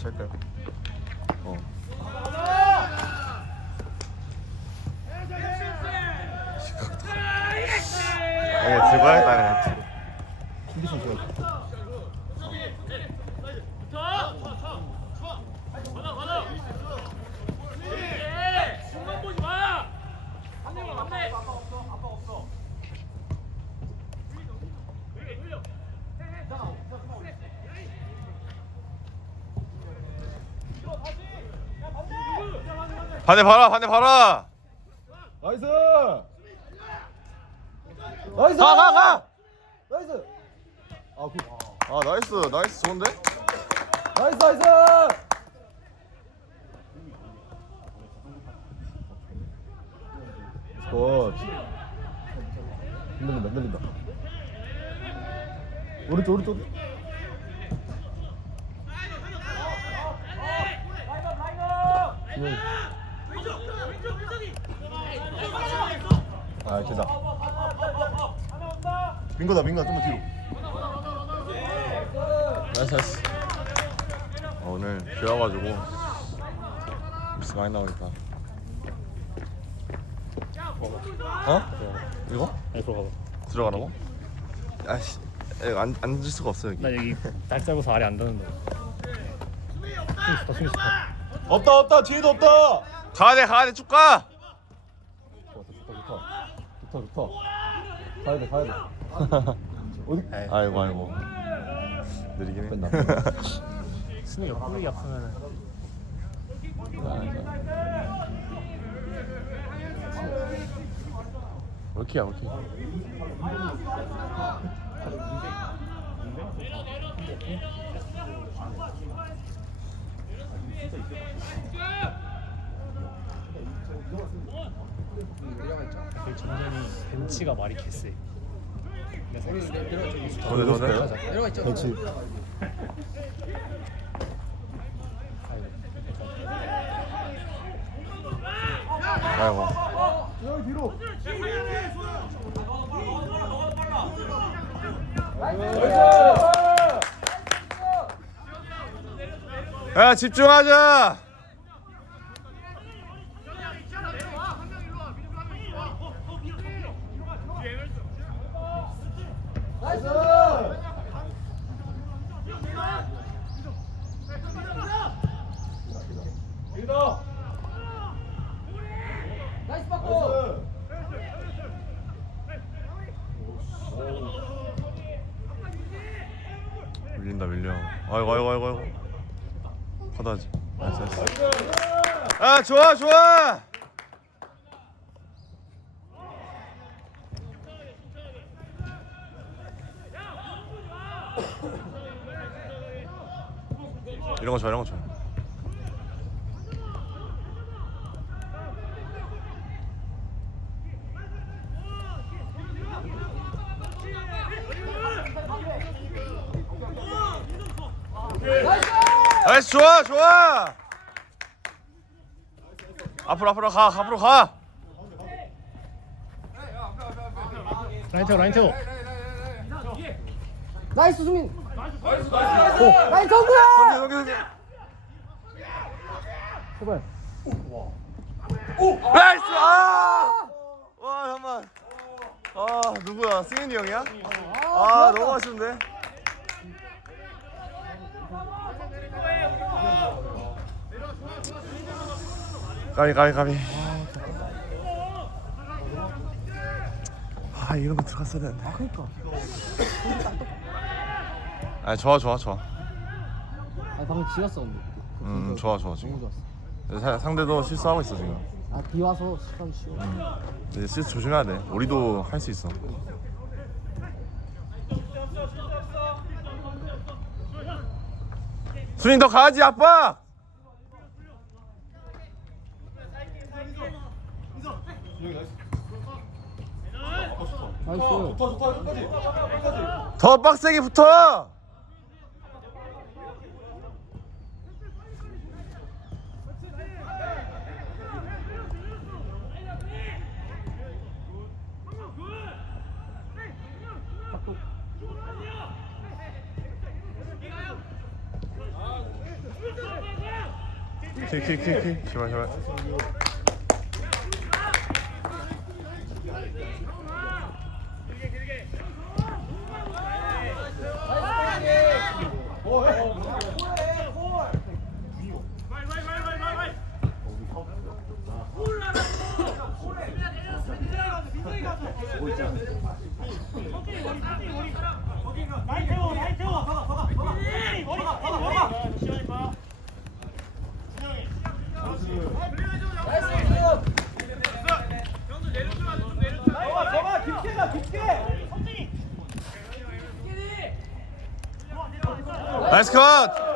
같이 할까요? 어. 어, 들어가야겠다 그냥. 컨디션 좋아. 반대 봐라, 반대 봐라. 나이스. 나이스. 가, 가, 가. 나이스. 아, 그, 아, 나이스, 나이스, 좋은데? 나이스 나이스. 굿. 흔들린다 흔들린다. 오른쪽 오른쪽. 응. 아, 되다. 민거다, 민거 좀만 뒤로. 나이스, 나이스. 어, 오늘 비 와가지고 미스 많이 나오겠다. 어? 이거? 아니 들어가봐 들어가라고? 아씨, 안 앉을 수가 없어 여기. 나 여기 날 짧아서 아래 안 닿는다 숨이 좋다 숨이 좋다 없다 없다 뒤에도 없다. 가야 돼, 가야 돼, 쭉 가. 좋다 좋다 좋다 좋다 좋다. 가야 돼 가야 돼. 어디? 아이고, 아이고. 느리긴 해. 뺀다. 숨이 옆구리 아프면은 이렇게야, 이렇게. 그 벤치가 말이 개쎄 내가 생각했을 때 오늘 오늘. 그렇지. 아이고. 여기 뒤로. 야, 집중하자. 나이스. 리더. 나이스 바꿔. 밀린다, 밀려. 아이고, 아이고, 아이고, 아이고. 받아야지. 나이스, 나이스. 아, 좋아, 좋아. 이런 거 좋아, 이런 거 좋아. 나이스, 좋아, 좋아. 앞으로, 앞으로 가, 앞으로 가. 라인 태워 라인 태워 나이스 수민 나이스, 나이스 정구 성기, 성기, 성기. 제발 나이스! 아! 와, 잠깐만. 아, 누구야? 승현이 형이야? 아, 너무 아쉬운데. 까비, 까비, 까비. 아, 이런 거 들어갔어야 되는데. 아 그니까 아, 좋아, 좋아, 좋아. 아 방금 지웠어 근데 그 음, 선수 좋아, 좋아, 너무 지금. 좋았어 사- 상대도 실수하고 있어, 지금. 아 비 와서 시간 쉬워 이제 실수 조심해야 돼. 우리도 할 수 있어. 순이 더 가야지 아빠. 나이스 좋다 좋다 끝까지. 더 빡세게 붙어. 킥킥킥킥 제발 제발 길게 길게. 나이스 컷!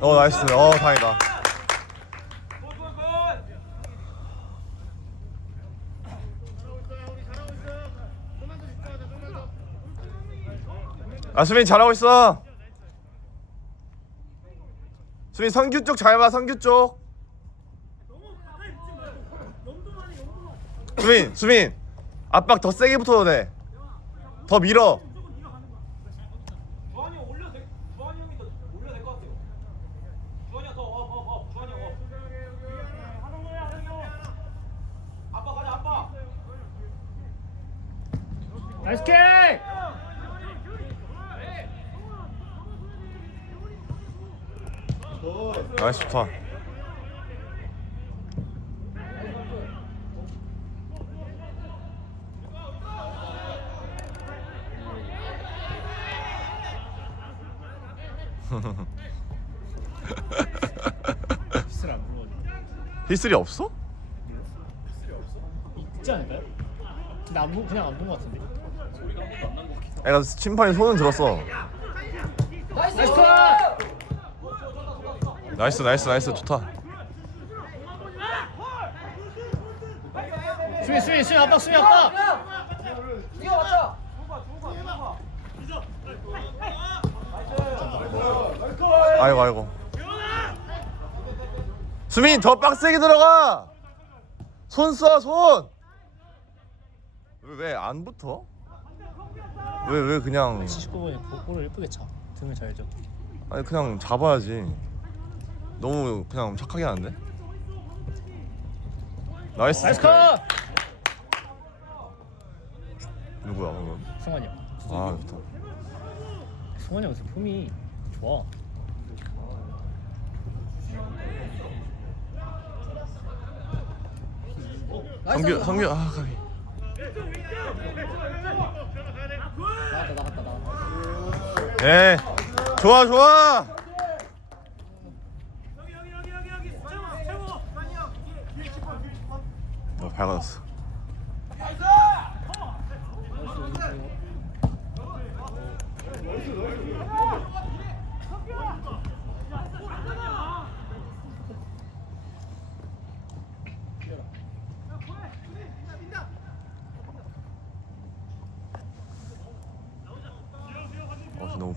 어 나이스. 어 다행이다 아 수민 잘하고 있어. 수민 성규 쪽 잘 봐 성규 쪽. 수민 수민 압박 더 세게 붙어도 돼더 밀어 주환이 형 올려도 돼. 주환이 형이 더 올려도 될 것 같아요. 주환이 형 더, 어, 어, 어, 주환이 형, 어. 아빠 가자, 아빠. 나이스 킥! 나이스 좋다 피스를 안 불러줘. 히스리 없어? 있지 않을까요? 근데 안 보, 그냥 안 본 것 같은데. 애가 심판이 손은 들었어 나이스 컷! 나이스 나이스 나이스 좋다 수민 수민 수민 아빠 수민 아빠. 아이고 아이고 수민 더 빡세게 들어가 손써손왜 안 붙어? 왜 왜 그냥 79번이 볼을 예쁘게 차. 등을 잘 줘. 아니 그냥 잡아야지 너무 그냥 착하게 하는데 나이스 나이스 컷! 누구야 방금 승환이 형. 아 좋다 승환이 형 폼이 좋아. 성규 성규 아 가비 나갔다 나갔다 나갔다 예 좋아 좋아. 어 밝아졌어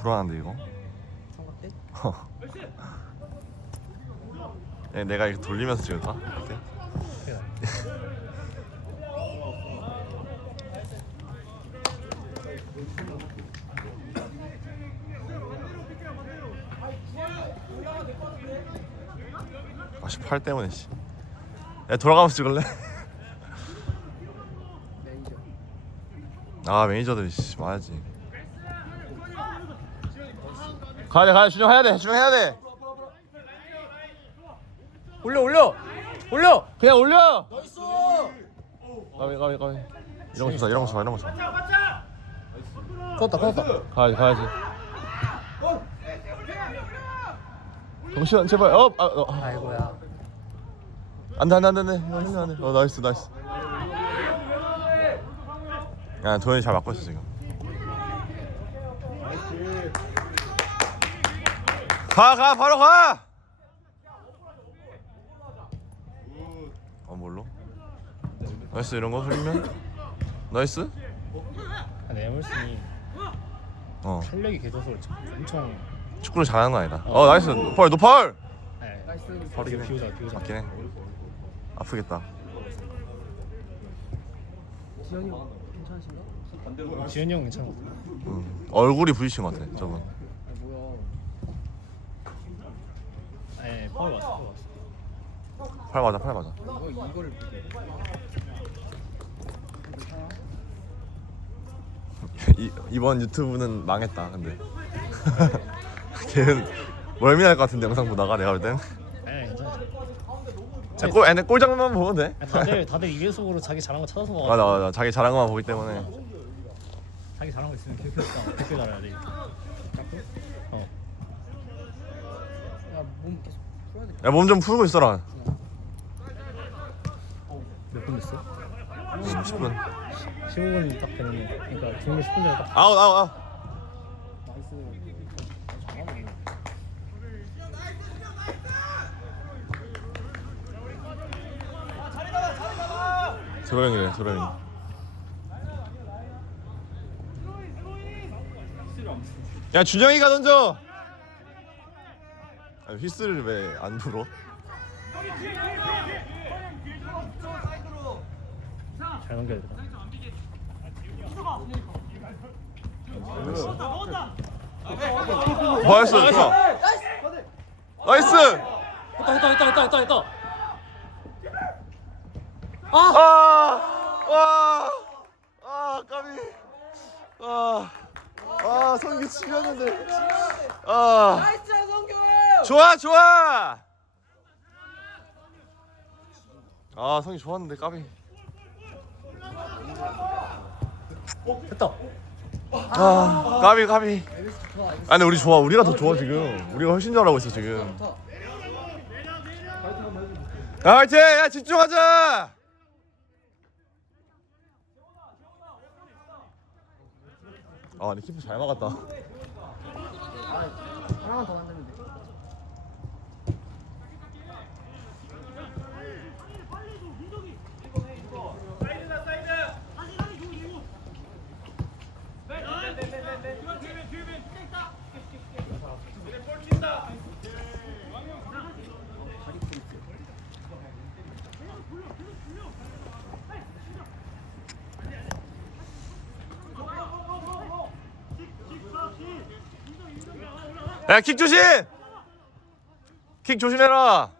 불안한데 이거 삼각대? 네, 내가 이렇게 돌리면서 찍을까? 그래. 아씨 팔 때문에 씨. 야 돌아가면서 찍을래? 아 매니저들이 씨 와야지. 가야 돼 가야 돼 준영 해야 돼 준영 해야 돼. 올려 올려 올려. 그냥 올려. 가위 가위 가위. 이런 거 좋다 이런 거 좋아 이런 거 좋아. 컸다 컸다. 가야지 가야지. 정시현 제발 어, 아, 어. 아이고야 안돼 안돼 안돼 안돼 안돼 안돼 어 나이스 나이스 야 도현이 잘 맞고 있어 지금 가 가 바로 가! 어 뭘로? 나이스 이런 거 흘리면? 나이스? 폴슨이 어 탄력이 개져서 엄청 축구를 잘하는 거 아니다 어 나이스 노팔 노팔 네. 이거 비우자 비우자. 맞긴 해 아프겠다 지현이 형 괜찮으신가? 지현이 형 같아. 음, 얼굴이 부딪힌 것 같아 저건 아 뭐야. 네, 파울 왔어. 파울 왔어. 팔 맞아 팔 맞아 보게. 괜찮아? 이, 이번 유튜브는 망했다 근데 걔는 멀미날 것 같은데 영상 보다가 내가 볼땐 네, 괜찮아. 자, 골, 아니, 골 장면만 보면 돼 아니, 다들 다들 입의 속으로 자기 잘한 거 찾아서 먹어. 맞아 맞아 자기 잘한 것만 보기 때문에 자기 잘한 거 있으면 개표 잘해야 돼. 어. 야몸 계속 풀어 야 몸 좀 풀고 있어라 몇 분 됐어? 10분 15분 딱 됐네. 그러니까 중간 10분 전에 딱. 아웃 아웃 아웃 나이스. 잘하네. 드로잉이래 드로잉 야 준영이가 던져 아니, 휘스를 왜안 불어? 잘 넘겨야 되다. 나이스 좋아 나이스 했다 했다 했다 했다 했다 했다. 아! 와! 아, 까비. 아. 아, 성규 치렸는데. 아. 나이스. 좋아, 좋아. 아, 성규 좋았는데 까비. 됐다. 아, 까비 까비. 아, 근데 우리 좋아. 우리가 더 좋아 지금. 우리가 훨씬 잘하고 있어 지금. 야, 화이팅! 야, 집중하자. 아, 근데 키퍼 잘 막았다. 아 하나만 더 만들면 야, 킥 조심! 킥 조심해라.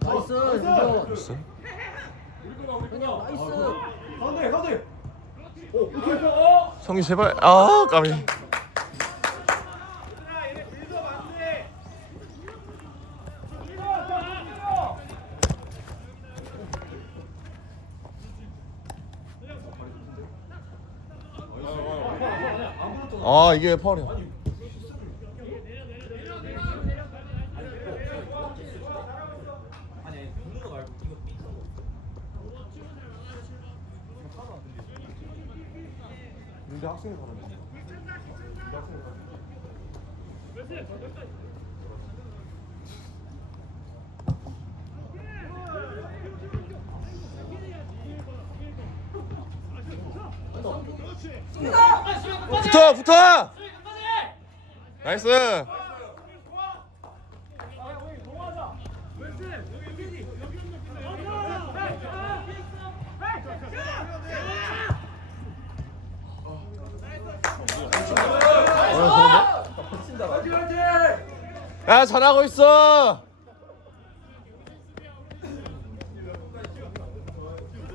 나이스 성규. 됐어? 그냥 나이스. 가운데 가운데 성규 제발. 아, 까비. 아, 이게 파울이야. 근데 학생이 다르 붙어, 붙어! 나이스! 야, 잘하고 있어!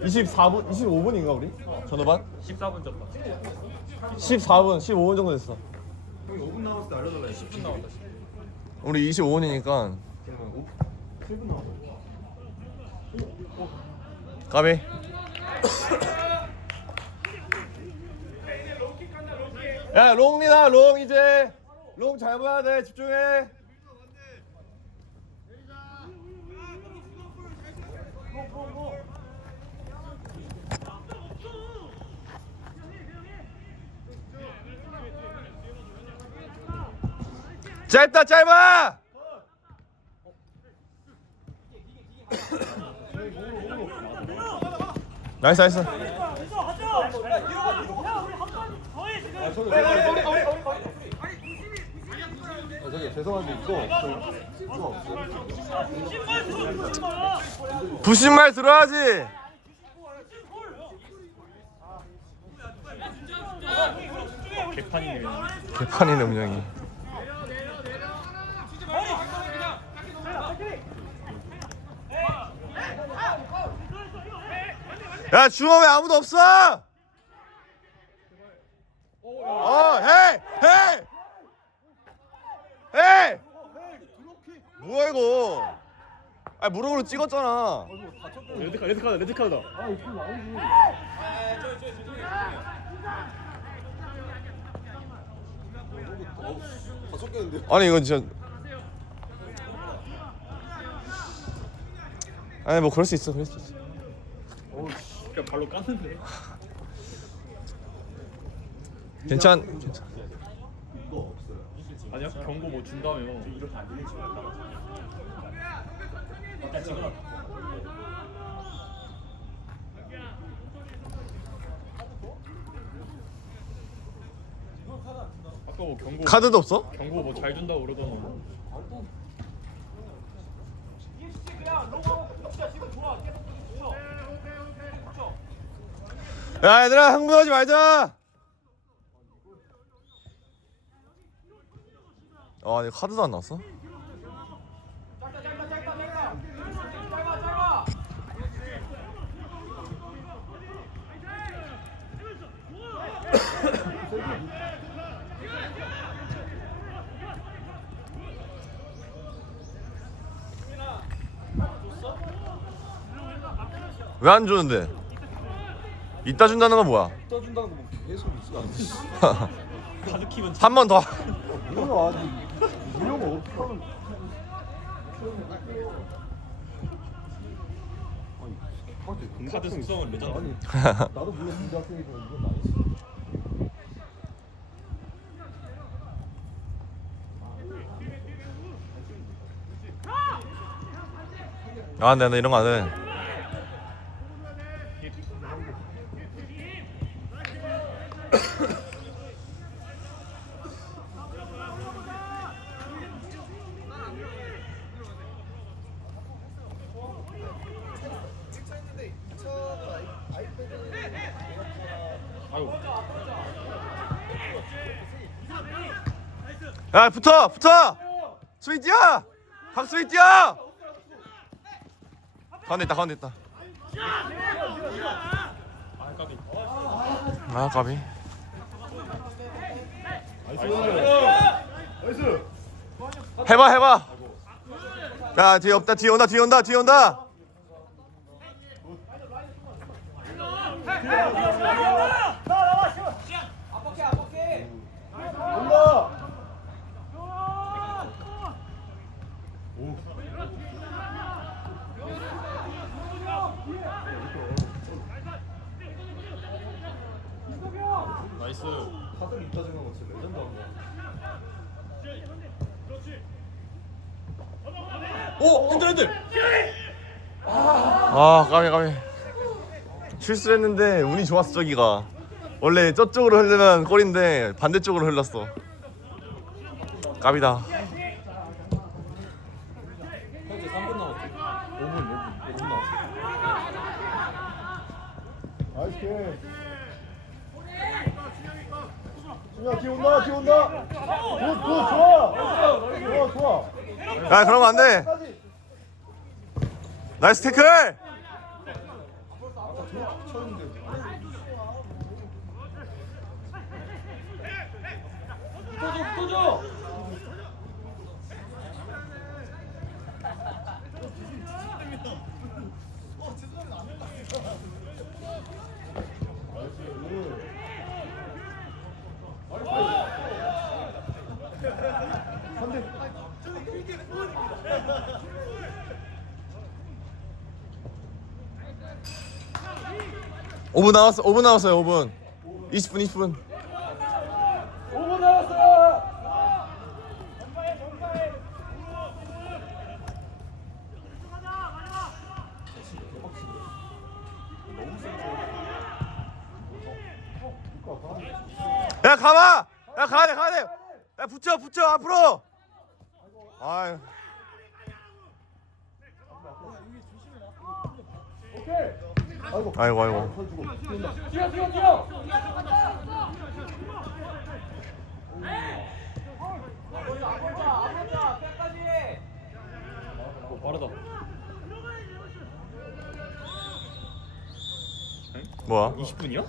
24분, 25분인가 우리? 전후반? 14분 졌다. 14분, 15분 정도 됐어. 형이 5분 남았을 때 알려달라. 10분 남았다. 우리 25분이니까 그러면 5, 7분 남았어. 까비. 야, 롱이다, 롱 이제. 롱 잘 봐야 돼. 집중해. 짧다, 짧아. 나이스 나이스? 부신말 들어야지 개판이네. 개판이네 운영이 야 중앙 왜 아무도 없어! 어 헤이 헤이! 헤이! 뭐야 이거? 아 무릎으로 찍었잖아. 레드카드 레드카드 레드카드다. 아 이거 어, 다 섞였는데 아니 이건 진짜. 아니 뭐 그럴 수 있어 그럴 수 있어 그냥 발로 깠는데. 괜찮 괜찮 아니야 경고 뭐 준다며. 아까 뭐 경고 카드도 없어? 경고 뭐 잘 준다고 그러더만. 야 얘들아 흥분하지 말자 아 근데 카드도 안 나왔어? 왜 안 주는데? 이따 준다는 건 뭐야? 떠 준다는 거뭐 계속 있어 안 카드 키면 한 번 더. 뭐야 아니 이런 거 어떻게 하면 아니 카드 숙성을 내잖아. 아니 나도 물론 군대학생이지만 이건 아니지 아, 나, 나 이런 거 안 해. 야, 붙어, 붙어. 수비 뛰어. 박수비 뛰어. 가운데 있다, 가운데 있다. 아 까비. 아, 까비. 해봐, 해봐. 야, 뒤에 없다, 뒤에 온다, 뒤에 온다, 뒤에 온다. 압박해 압박해 온다 나이스. 카드 입다 생각한 거 진짜 레전드 오 핸들 핸들. 아, 까비, 까비. 실수했는데 운이 좋았어, 저기가. 원래 저쪽으로 흐르면 골인데 반대쪽으로 흘렀어. 까비다. 현재 3분 남았지 5분 5분 5분 남았어 나이스 킬 준 야 뒤 온다 뒤 온다 굿 굿 좋아 좋아 좋아 야, 그러면 안 돼. 까지 나이스 태클! 아까 저렇게 쳤는데 붙어줘 붙어줘 5분 남았어. 5분 남았어요. 5분. 20분 20분. 5분 남았어요. 야 가봐. 야 가야 돼 가야 돼. 야 붙여 붙여 앞으로. 아유. 오케이. 아이고 아이고 뛰어 뛰어 뛰어 오 빠르다 뭐야 20분이야?